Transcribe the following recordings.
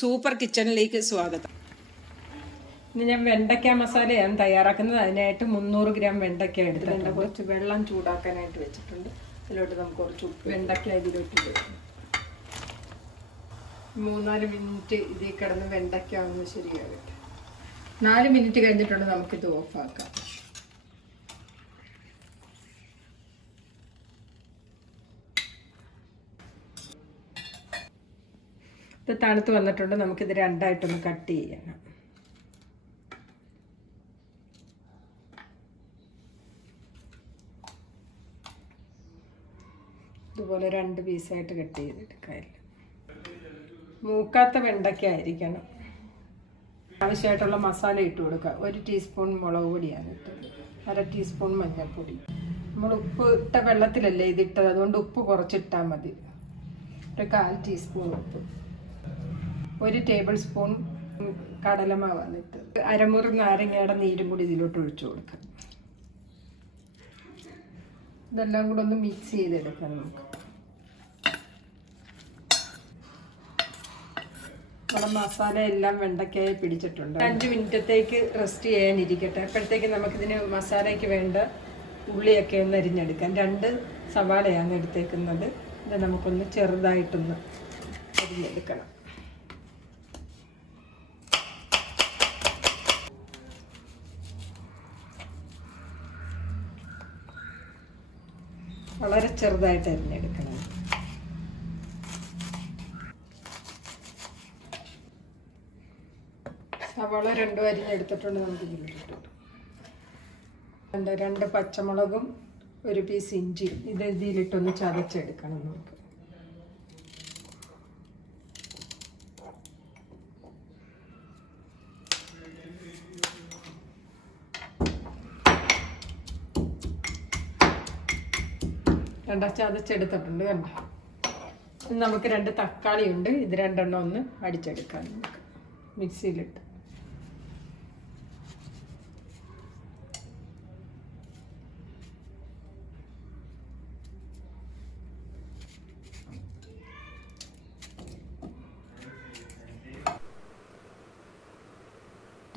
Super കിച്ചണിലേക്ക് സ്വാഗതം. ഇന്ന് ഞാൻ വെണ്ടയ്ക്ക മസാലയാണ് തയ്യാറാക്കുന്നത്. അതിനായിട്ട് മുന്നൂറ് ഗ്രാം വെണ്ടയ്ക്ക എടുത്തിട്ടുണ്ട്. കുറച്ച് വെള്ളം ചൂടാക്കാനായിട്ട് വെച്ചിട്ടുണ്ട്. അതിലോട്ട് നമുക്ക് കുറച്ച് ഉപ്പ് വെണ്ടയ്ക്ക ഇതിലോട്ട് മൂന്നാൽ മിനിറ്റ് ഇതിൽ കിടന്ന് വെണ്ടയ്ക്ക ഒന്ന് ശരിയാകട്ടെ. നാല് മിനിറ്റ് കഴിഞ്ഞിട്ടുണ്ട് നമുക്കിത് ഓഫാക്കാം. ഇത് തണുത്ത് വന്നിട്ടുണ്ട്. നമുക്കിത് രണ്ടായിട്ടൊന്ന് കട്ട് ചെയ്യണം. ഇതുപോലെ രണ്ട് പീസായിട്ട് കട്ട് ചെയ്തെടുക്കാം മൂക്കാത്ത വെണ്ടയ്ക്ക ആയിരിക്കണം ആവശ്യമായിട്ടുള്ള മസാല ഇട്ട് കൊടുക്കുക. ഒരു ടീസ്പൂൺ മുളക് പൊടിയാണ് ഇട്ടത്. അര ടീസ്പൂൺ മഞ്ഞൾപ്പൊടി. നമ്മൾ ഉപ്പ് ഇട്ട വെള്ളത്തിലല്ലേ ഇതിട്ടത്. അതുകൊണ്ട് ഉപ്പ് കുറച്ചിട്ടാൽ മതി. ഒരു കാൽ ടീസ്പൂൺ ഉപ്പ്. ഒരു ടേബിൾ സ്പൂൺ കടലമാവാണ് ഇട്ടത് അരമുറി നാരങ്ങയുടെ നീരും കൂടി ഇതിലോട്ട് ഒഴിച്ചു കൊടുക്കാം. ഇതെല്ലാം കൂടെ ഒന്ന് മിക്സ് ചെയ്തെടുക്കാം നമുക്ക്. നമ്മുടെ മസാല എല്ലാം വെണ്ടയ്ക്കായി പിടിച്ചിട്ടുണ്ട്. അഞ്ച് മിനിറ്റത്തേക്ക് റെസ്റ്റ് ചെയ്യാനിരിക്കട്ടെ. അപ്പോഴത്തേക്ക് നമുക്കിതിന് മസാലയ്ക്ക് വേണ്ട ഉള്ളിയൊക്കെ ഒന്ന് അരിഞ്ഞെടുക്കാം. രണ്ട് സവാളയാണ് എടുത്തേക്കുന്നത്. ഇത് നമുക്കൊന്ന് ചെറുതായിട്ടൊന്ന് അരിഞ്ഞെടുക്കണം. വളരെ ചെറുതായിട്ട് അരിഞ്ഞെടുക്കണം. സവാള രണ്ടും അരിഞ്ഞെടുത്തിട്ടുണ്ട് നമുക്ക് ഇതിലിട്ടിട്ടുണ്ട് രണ്ട് രണ്ട് പച്ചമുളകും ഒരു പീസ് ഇഞ്ചി ഇത് ഇതിലിട്ടൊന്ന് ചതച്ചെടുക്കണം നമുക്ക്. രണ്ട ചതച്ചെടുത്തിട്ടുണ്ട് കണ്ട? നമുക്ക് രണ്ട് തക്കാളി ഉണ്ട്. ഇത് രണ്ടെണ്ണം ഒന്ന് അടിച്ചെടുക്കാം നമുക്ക്. മിക്സിയിലിട്ട്.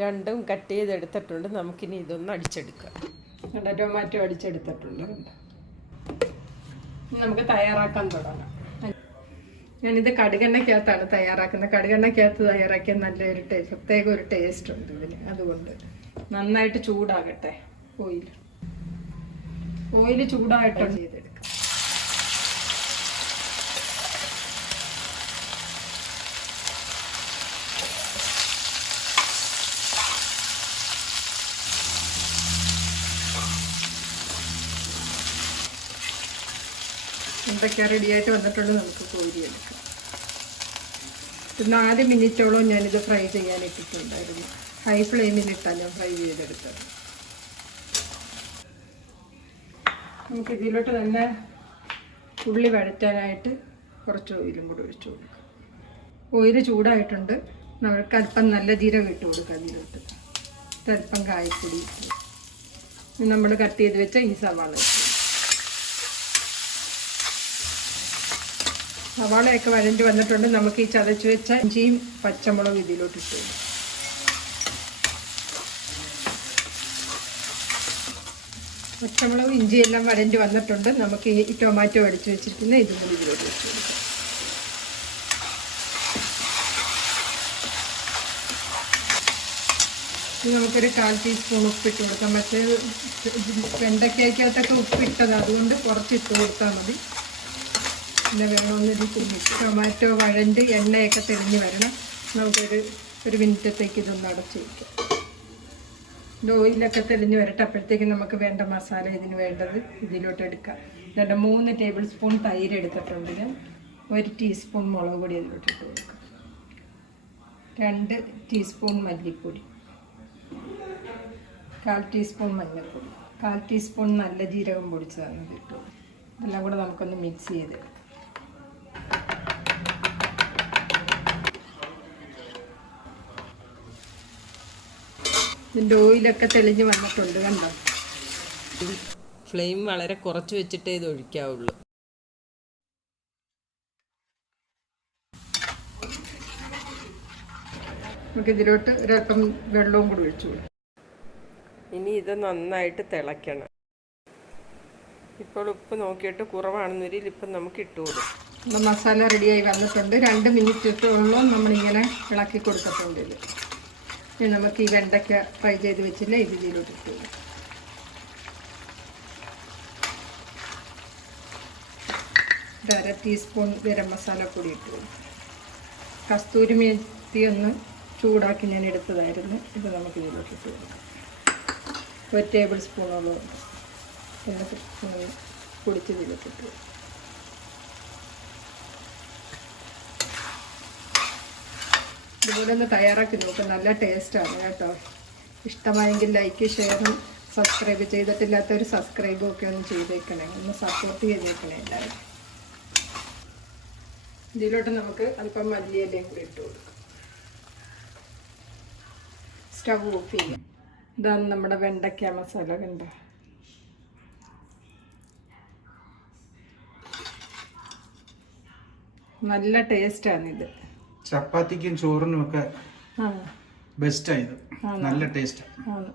രണ്ടും കട്ട് ചെയ്തെടുത്തിട്ടുണ്ട്. നമുക്കിനി ഇതൊന്ന് അടിച്ചെടുക്കാം. കണ്ട? ടൊമാറ്റോ അടിച്ചെടുത്തിട്ടുണ്ട്. കണ്ടോ? നമുക്ക് തയ്യാറാക്കാൻ തുടങ്ങാം. ഞാനിത് കടുകെണ്ണയ്ക്കകത്താണ് തയ്യാറാക്കുന്നത്. കടുകെണ്ണയ്ക്കകത്ത് തയ്യാറാക്കിയ നല്ലൊരു ടേസ്റ്റ് പ്രത്യേക ഒരു ടേസ്റ്റ് ഉണ്ട് ഇതിന്. അതുകൊണ്ട് നന്നായിട്ട് ചൂടാകട്ടെ. ഓയിൽ ഓയിൽ ചൂടായിട്ടാണ് ചെയ്തെടുക്കാം എന്തൊക്കെ റെഡിയായിട്ട് വന്നിട്ടുണ്ട് നമുക്ക് കോരിയെടുക്കാം. നാല് മിനിറ്റോളം ഞാനിത് ഫ്രൈ ചെയ്യാൻ ഇട്ടിട്ടുണ്ടായിരുന്നു. ഹൈ ഫ്ലെയിമിലിട്ടാണ് ഞാൻ ഫ്രൈ ചെയ്തെടുത്തത്. നമുക്ക് ഇതിലോട്ട് തന്നെ ഉള്ളി വഴറ്റാനായിട്ട് കുറച്ച് ഓയിലും കൂടി ഒഴിച്ചു കൊടുക്കാം. ഓയിൽ ചൂടായിട്ടുണ്ട്. നമുക്ക് അല്പം നല്ല ജീരകം ഇട്ട് കൊടുക്കാം അതിലോട്ട് അല്പം കായപ്പൊടി നമ്മൾ കട്ട് ചെയ്ത് വെച്ച ഈ സവാള ഇട്ട് സവാളയൊക്കെ വരണ്ടി വന്നിട്ടുണ്ട്. നമുക്ക് ഈ ചതച്ച് വെച്ച ഇഞ്ചിയും പച്ചമുളകും ഇതിലോട്ട് ഇട്ട്. പച്ചമുളകും ഇഞ്ചിയും എല്ലാം വരണ്ടി വന്നിട്ടുണ്ട്. നമുക്ക് ഈ ടൊമാറ്റോ അടിച്ചു വെച്ചിരിക്കുന്ന ഇതും കൂടി ഇതിലോട്ട് വെച്ച് കൊടുക്കാം നമുക്കൊരു കാൽ ടീസ്പൂൺ ഉപ്പിട്ട് കൊടുക്കാം. മറ്റേ വെണ്ടയ്ക്കകത്തൊക്കെ ഉപ്പിട്ടത്. അതുകൊണ്ട് കുറച്ച് ഇട്ട് കൊടുത്താൽ മതി. പിന്നെ വേണമെന്നൊരു കുഞ്ഞിട്ട് ടൊമാറ്റോ വഴണ്ട് എണ്ണയൊക്കെ തെളിഞ്ഞ് വരണം. നമുക്കൊരു ഒരു മിനിറ്റത്തേക്ക് ഇതൊന്ന് അടച്ച് വയ്ക്കാം ഇത് ഓയിലൊക്കെ തെളിഞ്ഞ് വരട്ടെ അപ്പോഴത്തേക്ക് നമുക്ക് വേണ്ട മസാല ഇതിന് വേണ്ടത് ഇതിലോട്ട് എടുക്കാം. രണ്ട് മൂന്ന് ടേബിൾ സ്പൂൺ തൈര് എടുത്തിട്ടുണ്ട് ഞാൻ. ഒരു ടീസ്പൂൺ മുളക് പൊടി അതിലോട്ട് ഇട്ട് കൊടുക്കാം. രണ്ട് ടീസ്പൂൺ മല്ലിപ്പൊടി. കാൽ ടീസ്പൂൺ മഞ്ഞൾപ്പൊടി. കാൽ ടീസ്പൂൺ നല്ല ജീരകം പൊടിച്ചതാണ് കിട്ടും ഇതെല്ലാം കൂടെ നമുക്കൊന്ന് മിക്സ് ചെയ്ത് ഇതിന്റെ ഓയിലൊക്കെ തെളിഞ്ഞ് വന്നിട്ടുണ്ട് കണ്ടോ? ഫ്ലെയിം വളരെ കുറച്ച് വെച്ചിട്ടേ ഇത് ഒഴിക്കാവുള്ളൂ. നമുക്ക് ഇതിലോട്ട് ഒരൽപ്പം വെള്ളവും കൂടി ഒഴിച്ചു ഇനി ഇത് നന്നായിട്ട് തിളയ്ക്കണം. ഇപ്പോൾ ഉപ്പ് നോക്കിയിട്ട് കുറവാണെന്നൊരിൽ ഇപ്പം നമുക്ക് ഇട്ടുകൊടുക്കും നമ്മുടെ മസാല റെഡിയായി വന്നിട്ടുണ്ട്. രണ്ട് മിനിറ്റ് ഇട്ടുള്ളൂ നമ്മളിങ്ങനെ ഇളക്കി കൊടുത്തിട്ടുണ്ട് ഇത്. നമുക്ക് ഈ വെണ്ടയ്ക്ക ഫ്രൈ ചെയ്ത് വെച്ചില്ല ഇത് ഇതിലോട്ട് ഇട്ട് അര ടീസ്പൂൺ ഗരം മസാല പൊടി ഇട്ട് കസ്തൂരി മേത്തി ഒന്ന് ചൂടാക്കി ഞാൻ എടുത്തതായിരുന്നു. ഇത് നമുക്ക് ഇതിലോട്ട് ഇട്ട് കൊടുക്കാം. ഒരു ടേബിൾ സ്പൂണോളം ഒന്ന് പൊടിച്ച് ഇതിലോട്ട് ഇട്ട് ഇതുപോലെ ഒന്ന് തയ്യാറാക്കി നോക്കും. നല്ല ടേസ്റ്റാണ് കേട്ടോ. ഇഷ്ടമായെങ്കിൽ ലൈക്ക് ഷെയറും സബ്സ്ക്രൈബ് ചെയ്തിട്ടില്ലാത്തവർ സബ്സ്ക്രൈബും ഒക്കെ ഒന്ന് ചെയ്തേക്കണേ. ഒന്ന് സപ്പോർട്ട് ചെയ്തേക്കണേ എല്ലാവരും ഇതിലോട്ട് നമുക്ക് അല്പം മല്ലിയിലയും കൂടി ഇട്ട് കൊടുക്കാം. സ്റ്റവ് ഓഫ് ചെയ്യാം. ഇതാണ് നമ്മുടെ വെണ്ടയ്ക്ക മസാല കണ്ട? നല്ല ടേസ്റ്റാണിത് ചപ്പാത്തിക്കും ചോറിനും ഒക്കെ ബെസ്റ്റായത് നല്ല ടേസ്റ്റ് ആണ്